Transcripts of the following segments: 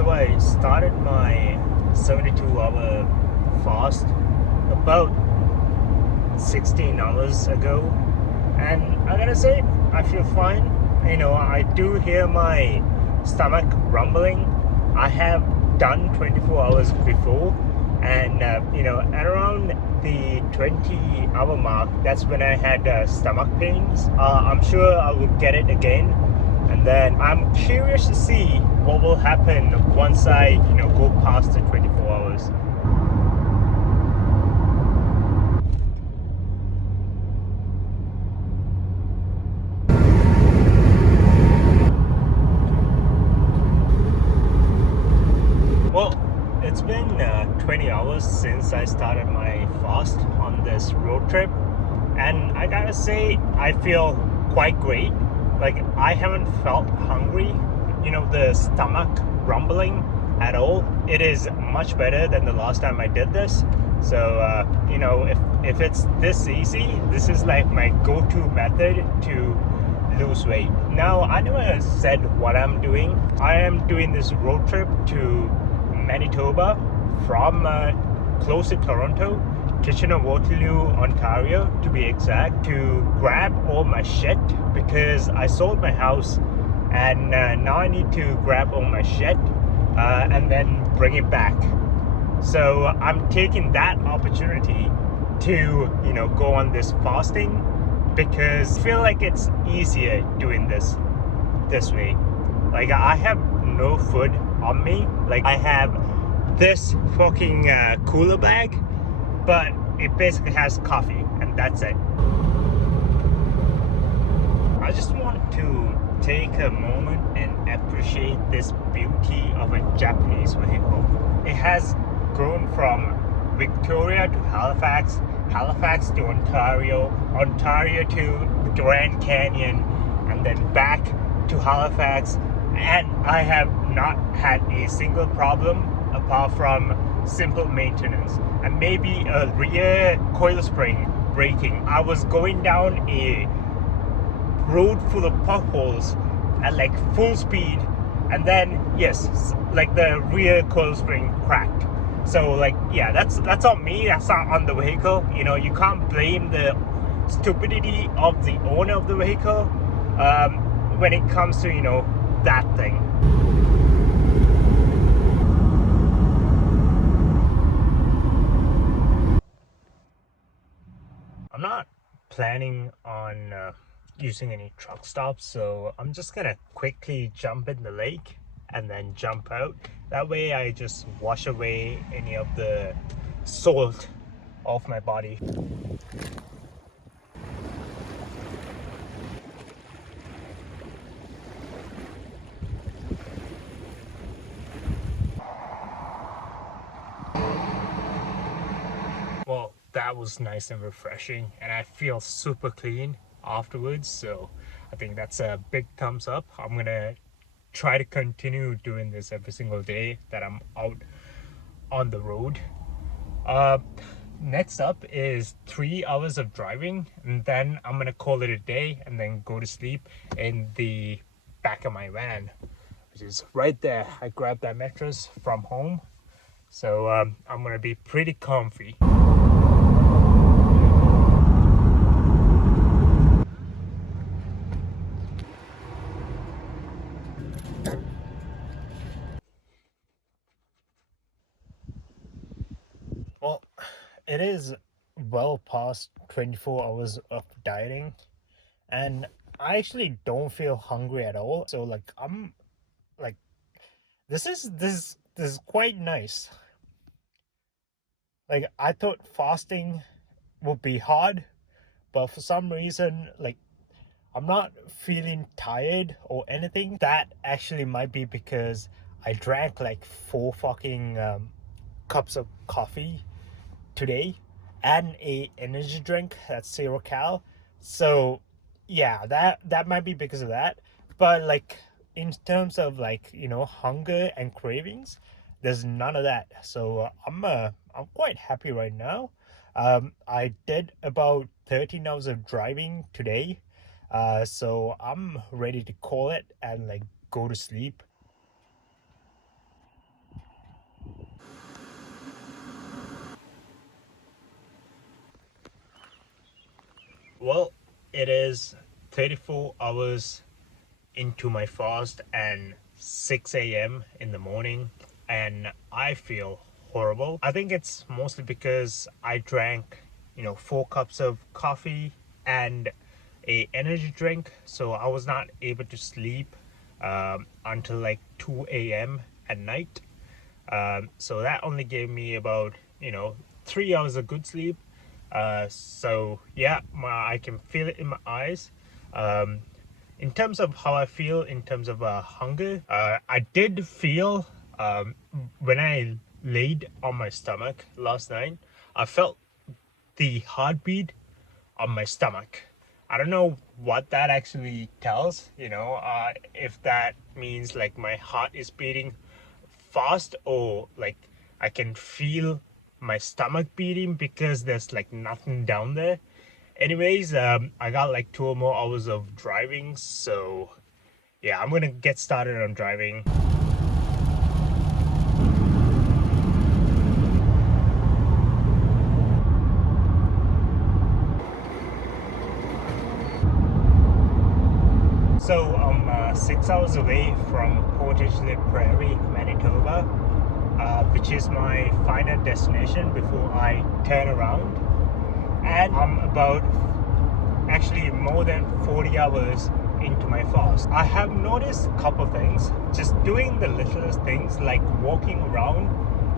So I started my 72-hour fast about 16 hours ago, and I gotta say, I feel fine. I do hear my stomach rumbling. I have done 24 hours before, and at around the 20-hour mark, that's when I had stomach pains. I'm sure I will get it again, and then I'm curious to see what will happen once I go past the 24 hours. Well, it's been 20 hours since I started my fast on this road trip, and I gotta say, I feel quite great. Like, I haven't felt hungry, the stomach rumbling at all. It is much better than the last time I did this. So, if it's this easy, this is like my go-to method to lose weight. Now, I never said what I'm doing. I am doing this road trip to Manitoba from close to Toronto, Kitchener-Waterloo, Ontario to be exact, to grab all my shit because I sold my house, and now I need to grab all my shit and then bring it back. So I'm taking that opportunity to go on this fasting because I feel like it's easier doing this way. Like, I have no food on me. Like, I have this fucking cooler bag, but it basically has coffee, and that's it. I just want to take a moment and appreciate this beauty of a Japanese vehicle. It has grown from Victoria to Halifax, Halifax to Ontario, Ontario to Grand Canyon, and then back to Halifax, and I have not had a single problem apart from simple maintenance and maybe a rear coil spring breaking. I was going down a road full of potholes at like full speed, and then yes, like the rear coil spring cracked. So like, yeah, that's on me, that's not on the vehicle. You can't blame the stupidity of the owner of the vehicle when it comes to that thing. I'm not planning on using any truck stops, so I'm just gonna quickly jump in the lake and then jump out. That way I just wash away any of the salt off my body. Well, that was nice and refreshing, and I feel super clean afterwards, so I think that's a big thumbs up. I'm gonna try to continue doing this every single day that I'm out on the road. uh Next up is 3 hours of driving, and then I'm gonna call it a day and then go to sleep in the back of my van, which is right there. I grabbed that mattress from home, so I'm gonna be pretty comfy. Well, it is well past 24 hours of dieting, and I actually don't feel hungry at all. So like, I'm like, this is quite nice. Like, I thought fasting would be hard, but for some reason, like, I'm not feeling tired or anything. That actually might be because I drank like 4 fucking cups of coffee today and a energy drink that's 0 cal. So yeah, that might be because of that. But like, in terms of like hunger and cravings, there's none of that. So I'm quite happy right now. I did about 13 hours of driving today, so I'm ready to call it and like go to sleep. Well, it is 34 hours into my fast and 6 a.m. in the morning, and I feel horrible. I think it's mostly because I drank, 4 cups of coffee and a energy drink, so I was not able to sleep until like 2 a.m. at night. So that only gave me about 3 hours of good sleep. So yeah, I can feel it in my eyes. Um, in terms of how I feel in terms of hunger, I did feel when I laid on my stomach last night, I felt the heartbeat on my stomach. I don't know what that actually tells, if that means like my heart is beating fast, or like I can feel my stomach beating because there's like nothing down there. Anyways, I got like 2 more hours of driving, so yeah, I'm gonna get started on driving. So I'm 6 hours away from Portage La Prairie, Manitoba, which is my final destination before I turn around. And I'm about actually more than 40 hours into my fast. I have noticed a couple things. Just doing the littlest things like walking around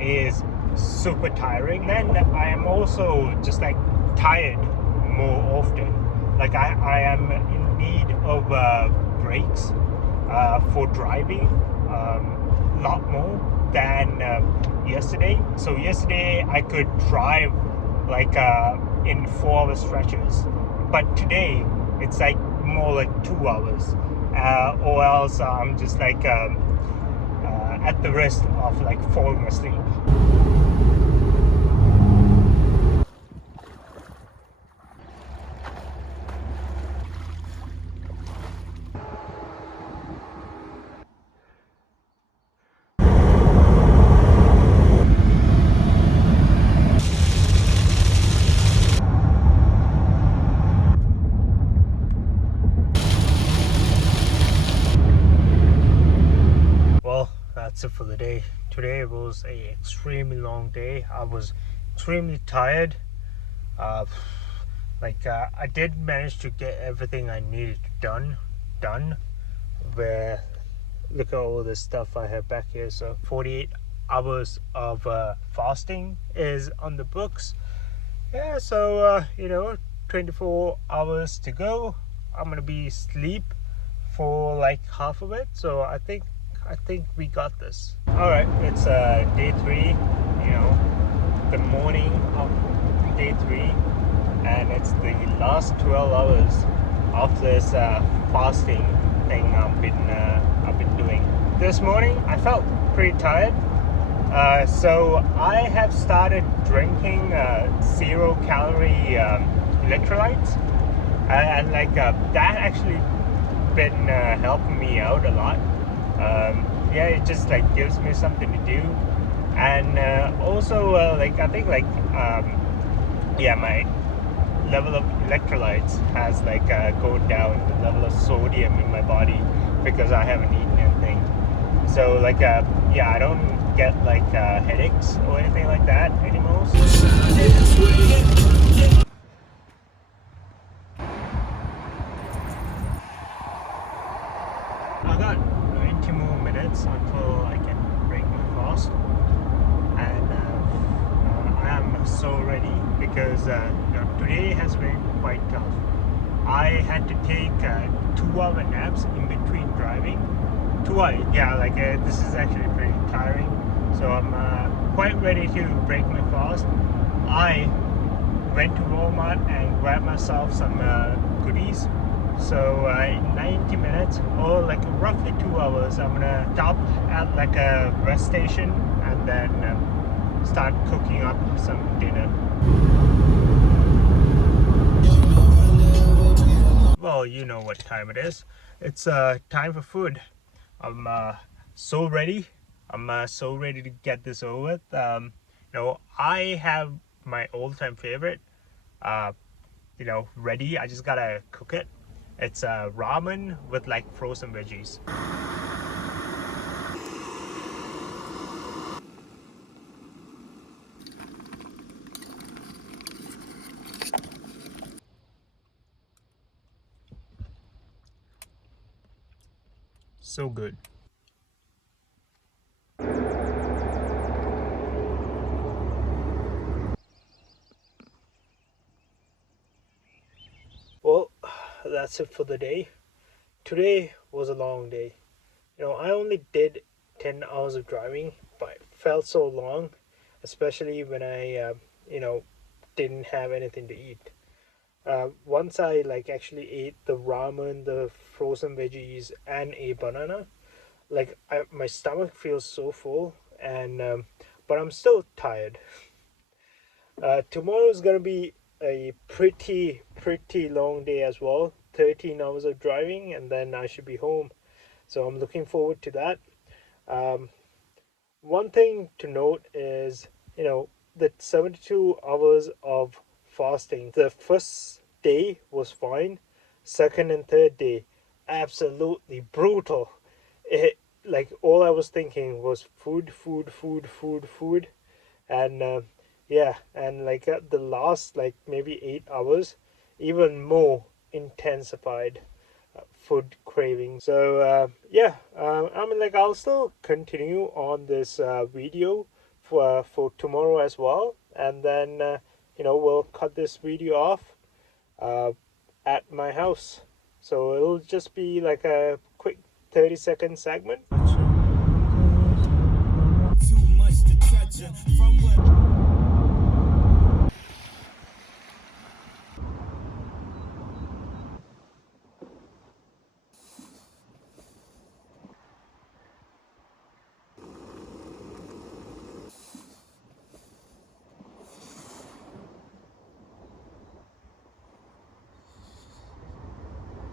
is super tiring. Then I am also just like tired more often. Like I am in need of breaks for driving a lot more than yesterday. So yesterday I could drive like in 4 hour stretches, but today it's like more like 2 hours, or else I'm just like at the risk of like falling asleep. Well, that's it for the day. Today was a extremely long day. I was extremely tired. uh, I did manage to get everything I needed done. Where look at all this stuff I have back here. So 48 hours of fasting is on the books. Yeah, so 24 hours to go. I'm gonna be asleep for like half of it, so I think we got this. All right, it's day 3, the morning of day 3, and it's the last 12 hours of this fasting thing I've been doing. This morning I felt pretty tired, so I have started drinking 0 calorie electrolytes, and like that actually been helping me out a lot. Yeah, it just like gives me something to do, and also I think yeah, my level of electrolytes has like gone down, the level of sodium in my body, because I haven't eaten anything. So yeah, I don't get like headaches or anything like that anymore. I got 90 more minutes until I can break my fast, and I am so ready because today has been quite tough. I had to take 2 hour naps in between driving. 2 hours, yeah, this is actually pretty tiring. So I'm quite ready to break my fast. I went to Walmart and grabbed myself some goodies. So in 90 minutes, or like roughly 2 hours, I'm gonna stop at like a rest station and then start cooking up some dinner. Well, you know what time it is. It's time for food. I'm so ready. I'm so ready to get this over with. I have my all-time favorite, uh, ready. I just gotta cook it. It's ramen with like frozen veggies. So good. Well, that's it for the day. Today was a long day. I only did 10 hours of driving, but it felt so long, especially when I you know, didn't have anything to eat. Once I like actually ate the ramen, the frozen veggies, and a banana, like my stomach feels so full, and but I'm still tired. Tomorrow is gonna be a pretty long day as well. 13 hours of driving, and then I should be home. So I'm looking forward to that. Um, One thing to note is, the 72 hours of fasting. The first day was fine. Second and third day, absolutely brutal. It like all I was thinking was food, food, food, food, food, and yeah, and like the last like maybe 8 hours, even more intensified food craving. So yeah, I mean, like, I'll still continue on this video for tomorrow as well, and then we'll cut this video off uh, at my house. So it'll just be like a quick 30-second segment.